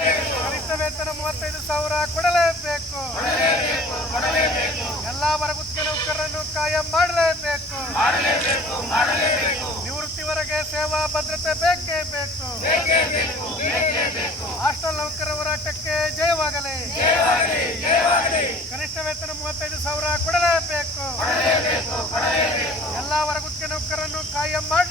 ಕನಿಷ್ಠ ವೇತನ 35,000 ಕೊಡಲೇಬೇಕು. ಎಲ್ಲ ವರ್ಗದ ನೌಕರರನ್ನು ಕಾಯಂ ಮಾಡಲೇಬೇಕು. ನಿವೃತ್ತಿವರೆಗೆ ಸೇವಾ ಭದ್ರತೆ ಬೇಕೇ ಬೇಕು. ಹಾಸ್ಟೆಲ್ ನೌಕರರ ಹೋರಾಟಕ್ಕೆ ಜಯವಾಗಲಿ. ಕನಿಷ್ಠ ವೇತನ 35,000 ಕೊಡಲೇಬೇಕು. ಎಲ್ಲ ವರ್ಗದ ನೌಕರರನ್ನು ಕಾಯಂ ಮಾಡಿ